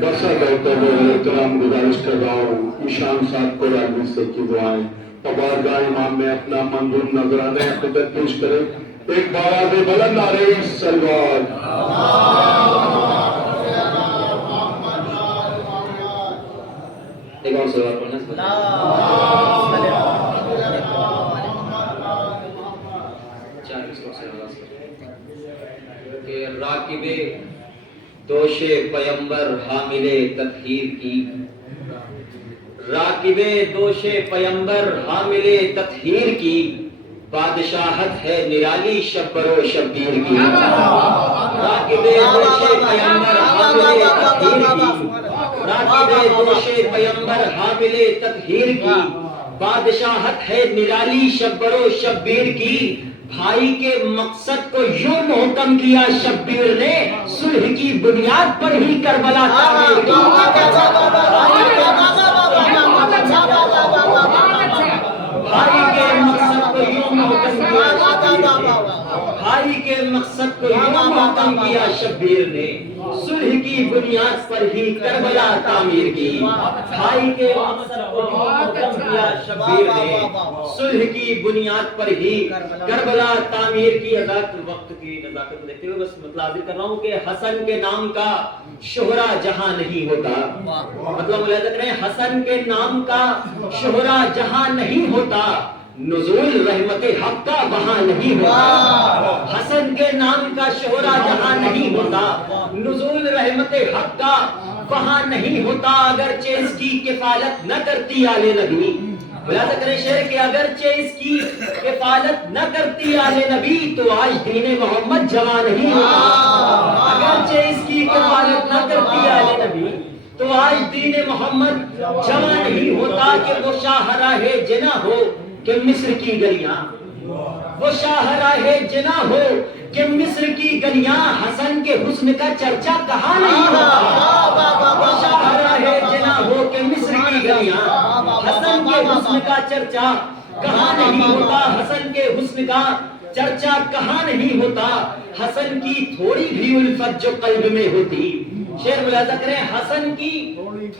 बसा करते हुए एहतराम गुजारिश कर रहा हूँ ईशान साहब को राजवी से की दुआएं बारगाह इमाम में अपना मंजूर नजराने खिदमत पेश करें। एक बार आगे बुलंद आ रही सलवार एक और सलवार पढ़ना कि राकिबे दोशे पैगंबर हामिले तत्हीर की, राकिबे दोशे पैगंबर हामिले तत्हीर की, बादशाहत है निराली शब्बरो शब्बीर की। राकिबे दोशे पैगंबर हामिले तत्हीर की, राकिबे दोशे पैगंबर हामिले तत्हीर की, बादशाहत है निराली शब्बरो शब्बीर की। भाई के मकसद को यूं मुहकम किया शब्बीर ने, सुलह की बुनियाद पर ही करबला तामीर की। भाई के मकसद को यूं मुहकम किया, भाई के मकसद को यूं मुहकम किया शब्बीर ने, सुलह की बुनियाद पर ही करबला तामीर की। भाई के मकसद को यूं मुहकम किया शब्बीर ने, सुलह की बुनियाद पर ही करबला तामीर की। वक्त की नज़ाकत को देखते हुए बस मतलब हाजिर कर रहा हूँ कि हसन के नाम का शोहरा जहां नहीं होता, मतलब मुलाहिजा करें, हसन के नाम का शोहरा जहां नहीं होता, नुज़ूल रहमत हक का वहां नहीं होता। हसन के नाम का शोहरा जहां नहीं होता, नुज़ूल रहमत हक का वहां नहीं होता। अगरचे इसकी किफालत न करती आले नबी, मुलाहिजा करें शेर के, अगरचे इसकी किफालत न करती आले नबी, तो आज दीन मोहम्मद जवां नहीं होता। अगरचे इसकी किफालत न करती आले नबी, तो आज दीन मोहम्मद जवां नहीं होता। कि वो शाहराहे जिना हो कि मिस्र की गलियां, वो शाहराहे जिना हो कि मिस्र की गलियां, हसन के हुस्न का चर्चा कहाँ नहीं होता। वो शाहराहे जिना हो कि मिस्र की गलियां, हसन के हुस्न का चर्चा कहाँ नहीं होता। हसन के हुस्न का चर्चा कहाँ नहीं होता। हसन की थोड़ी भी उल्फत जो कल्ब में होती, शेर मुलाहिजा करें, हसन की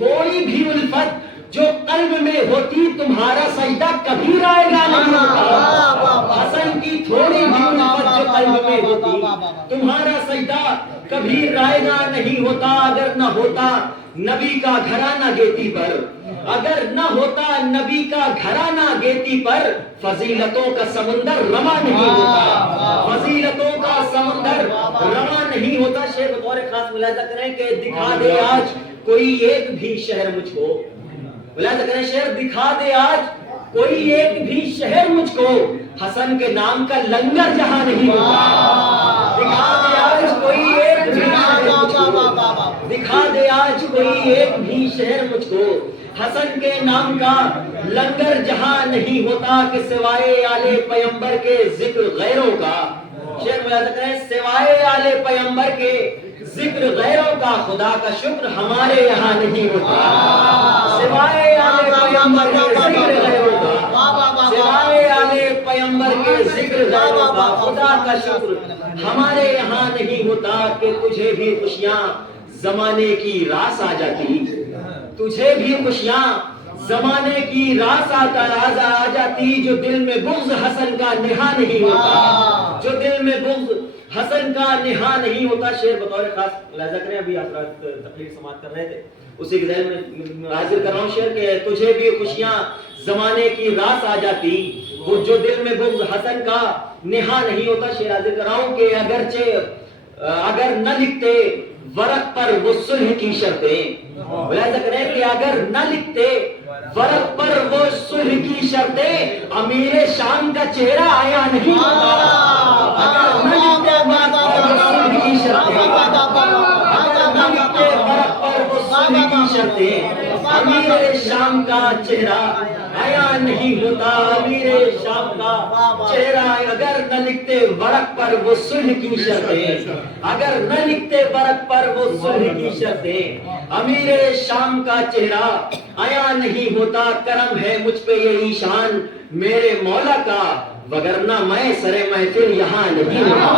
थोड़ी भी उल्फत जो कल्ब में होती, तुम्हारा सजदा कभी रायगा नहीं होता। हसन की थोड़ी भी उल्फत जो कल्ब में होती, तुम्हारा सजदा कभी रायगा नहीं होता। अगर न होता नबी का घराना गेती पर, अगर न होता नबी का घराना गेती पर, फजीलतों का समुंदर रवा नहीं होता। फजीलतों का समुंदर रवा नहीं होता। शेर बतौर खास मुलाहिजा करें कि दिखा दे आज कोई एक भी शहर मुझको, मुलाहिजा करें शेर, दिखा दे आज कोई एक भी शहर मुझको, हसन के नाम का लंगर जहां नहीं होता। दिखा दे आज कोई एक भी शहर मुझको, दिखा दे आज कोई एक भी शहर मुझको, हसन के नाम का लंगर जहां नहीं होता। कि सिवाय आले पैगंबर के जिक्र गैरों का, शेर मुलाहिजा करें, सिवाय आले पैगंबर के जिक्र गैरों का, खुदा का शुक्र हमारे यहाँ नहीं होता। सिवाय आले पैगंबर के जिक्र गैरों का, सिवाय आले पैगंबर के जिक्र गैरों का, खुदा का शुक्र हमारे यहाँ नहीं होता। कि तुझे भी खुशियाँ जमाने की रास आ जाती, तुझे भी खुशियाँ जमाने की रास आ जाती, जो दिल में बुग़्ज़ हसन का निहा नहीं होता, जो दिल में बुग़्ज़ हसन का निहा नहीं होता। शेर बतौर खास मुलाहिजा करें, अभी हज़रात तकरीर समाअत कर रहे थे, उसी के ज़हन में हाजिर कर रहा हूँ शेर के, तुझे भी खुशियाँ जमाने की रास आ जाती, वो जो दिल में बुग़्ज़ हसन का निहा नहीं होता। शेर हाजिर कर रहा हूँ कि अगरचे अगर न लिखते वरक पर वो सुलह की शर्तें, मुलाहिजा करें कि अगर न लिखते वरक पर वो सुलह की शर्तें, अमीर शाम का चेहरा आया नहीं होता। अगर न लिखते वरक पर वो सुलह की शर्तें, अगर न लिखते वरक पर वो सुलह की शर्तें, अमीर शाम का चेहरा आया नहीं होता। अमीर शाम का चेहरा, अगर न लिखते वरक पर वो सुलह की शर्तें, अगर न लिखते वरक पर वो सुलह की शर्तें, अमीर शाम का चेहरा आया नहीं होता। करम है मुझ पे ये ईशान मेरे मौला का, वगरना मैं सरे महफिल यहाँ नहीं होता।